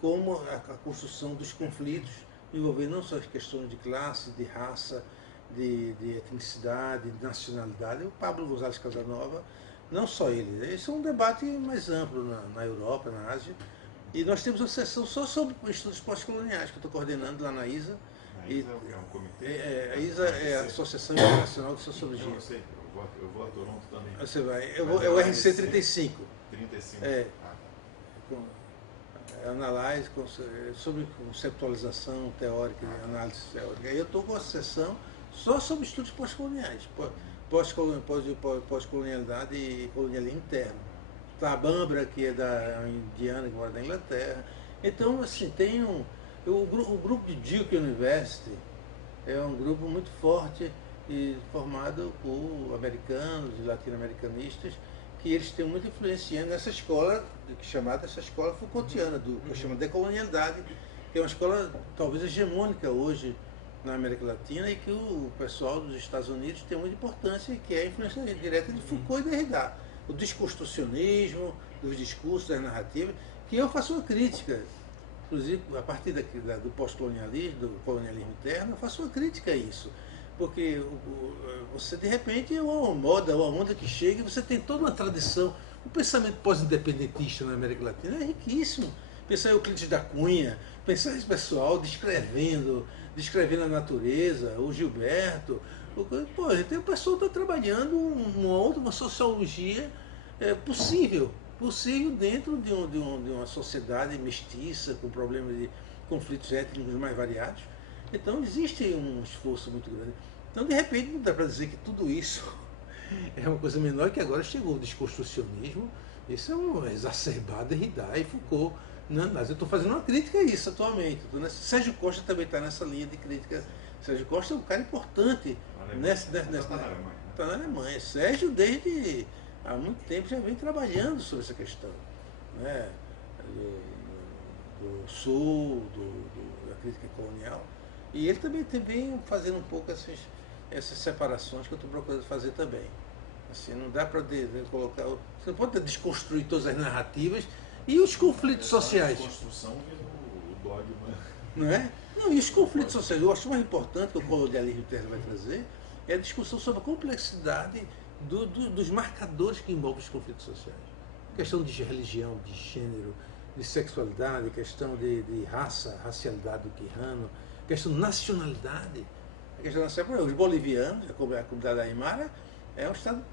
como a construção dos conflitos, envolver não só as questões de classe, de raça, de etnicidade, de nacionalidade. O Pablo González Casanova, não só ele, esse é um debate mais amplo na Europa, na Ásia. E nós temos uma sessão só sobre estudos pós-coloniais, que eu estou coordenando lá na ISA. A ISA é um comitê? A ISA é a Associação Internacional de Sociologia. Eu sei, eu vou a Toronto também. Você vai, é o RC 35. 35? Análise sobre conceptualização teórica, análise teórica. Aí eu estou com a sessão só sobre estudos pós-coloniais, pós-colonialidade e colonialismo interno. Tá a Bambra, que é da indiana, que mora na Inglaterra. Então, assim, tem o grupo de Duke University é um grupo muito forte e formado por americanos e latino-americanistas que eles têm muita influência nessa escola, chamada essa escola Foucaultiana, que eu chamo de decolonialidade, que é uma escola talvez hegemônica hoje na América Latina e que o pessoal dos Estados Unidos tem muita importância, que é a influência direta de Foucault e Derrida. O desconstrucionismo, dos discursos, das narrativas, que eu faço uma crítica, inclusive a partir do pós-colonialismo, do colonialismo interno, eu faço uma crítica a isso. Porque você, de repente, é uma moda, uma onda que chega e você tem toda uma tradição. O pensamento pós-independentista na América Latina é riquíssimo. Pensar em Euclides da Cunha, pensar esse pessoal descrevendo a natureza, o Gilberto. Pô, então o pessoal está trabalhando uma sociologia possível dentro de uma sociedade mestiça, com problemas de conflitos étnicos mais variados. Então existe um esforço muito grande. Então, de repente, não dá para dizer que tudo isso é uma coisa menor, que agora chegou o desconstrucionismo. Isso é um exacerbado Derrida e Foucault. Não, mas eu estou fazendo uma crítica a isso atualmente. Sérgio Costa também está nessa linha de crítica. Sérgio Costa é um cara importante. Está na Alemanha. Sérgio, desde há muito tempo, já vem trabalhando sobre essa questão, né? Do Sul, da crítica colonial. E ele também vem fazendo um pouco essas separações que eu estou procurando fazer também. Assim, não dá para colocar. Você não pode desconstruir todas as narrativas e os conflitos sociais. A desconstrução vira o dogma. Não é? Não, e os conflitos sociais. Eu acho mais importante que o colonialismo interno vai trazer é a discussão sobre a complexidade dos marcadores que envolvem os conflitos sociais. Questão de religião, de gênero, de sexualidade, questão de raça, racialidade do quirrano, questão de nacionalidade. A questão da nacionalidade, os bolivianos, a comunidade aimara, é um Estado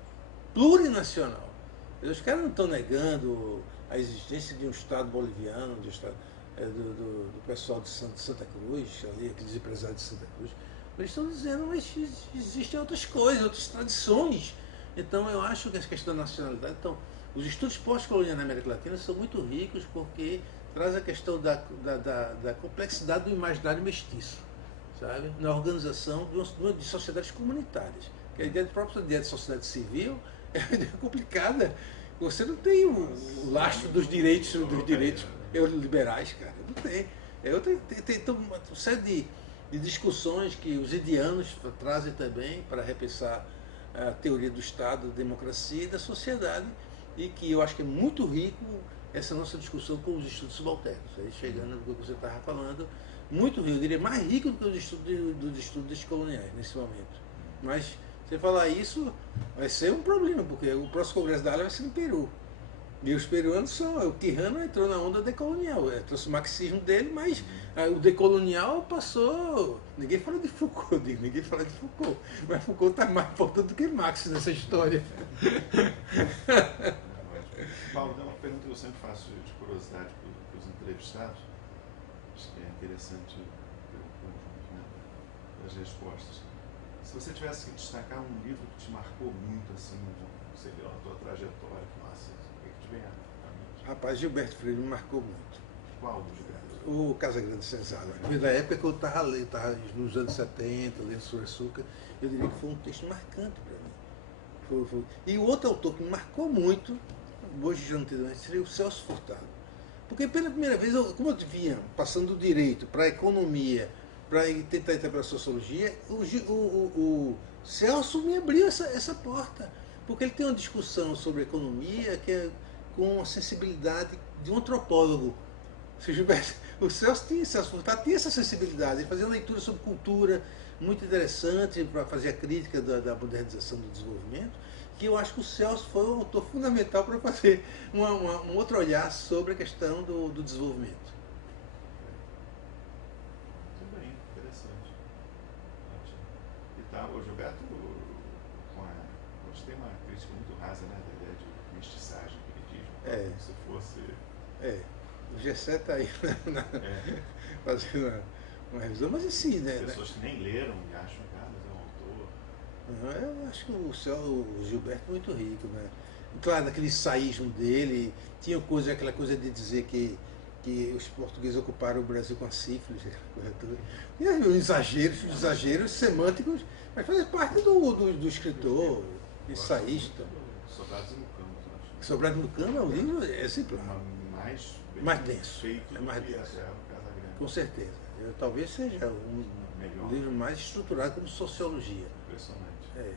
plurinacional. Os caras não estão negando a existência de um Estado boliviano, do pessoal de Santa Cruz, ali, aqueles empresários de Santa Cruz. Eles estão dizendo, mas existem outras coisas, outras tradições. Então eu acho que essa questão da nacionalidade. Então, os estudos pós-coloniais na América Latina são muito ricos porque traz a questão da complexidade do imaginário mestiço, sabe? Na organização de sociedades comunitárias. Que a própria ideia de sociedade civil é complicada. Você não tem o lastro dos direitos liberais, cara. Não tem. Tem uma série de discussões que os indianos trazem também para repensar a teoria do Estado, da democracia e da sociedade, e que eu acho que é muito rico essa nossa discussão com os estudos subalternos. Aí chegando no que você estava falando, muito rico, eu diria mais rico do que os estudos descoloniais nesse momento. Mas você falar isso vai ser um problema, porque o próximo Congresso da área vai ser no Peru. E os peruanos o Quijano entrou na onda decolonial, trouxe o marxismo dele, mas o decolonial passou. Ninguém fala de Foucault, mas Foucault está mais importante do que Marx nessa história. Paulo, tem uma pergunta que eu sempre faço de curiosidade para os entrevistados, acho que é interessante pelo conjunto, né, das respostas. Se você tivesse que destacar um livro que te marcou muito, assim, sei lá, na tua trajetória, nossa, o que te vem à mente? Rapaz, Gilberto Freire me marcou muito. Qual do Gilberto? O Casa Grande Senzala. Da época que eu estava nos anos 70, lendo sobre açúcar, eu diria que foi um texto marcante para mim. Foi. E o outro autor que me marcou muito, hoje já não tenho mais, seria o Celso Furtado. Porque pela primeira vez, como eu vinha passando do direito para a economia, para tentar entrar para a sociologia, o Celso me abriu essa porta. Porque ele tem uma discussão sobre economia que é com a sensibilidade de um antropólogo. O Celso Furtado tinha essa sensibilidade, ele fazia uma leitura sobre cultura muito interessante para fazer a crítica da modernização do desenvolvimento, que eu acho que o Celso foi um autor fundamental para fazer um outro olhar sobre a questão do desenvolvimento. Muito bem, interessante. Ótimo. E tá, o Gilberto, hoje tem uma crítica muito rasa, né, da ideia de mestiçagem que ele diz, como se fosse... O Gessé está aí fazendo uma revisão, mas assim, né? Pessoas que nem leram e acham que mas é um autor. Eu acho que o Gilberto é muito rico, né? Claro, naquele ensaísmo dele, tinha aquela coisa de dizer que os portugueses ocuparam o Brasil com a sífilis, e os exageros semânticos, mas faz parte do escritor, ensaísta. Soldados no Campo, eu acho. Sobrado no Cano é um livro exemplar. Mais denso. Feito É mais do que denso. até o Casagrande. Com certeza. Talvez seja um Melhor. livro mais estruturado como sociologia. Impressionante. É.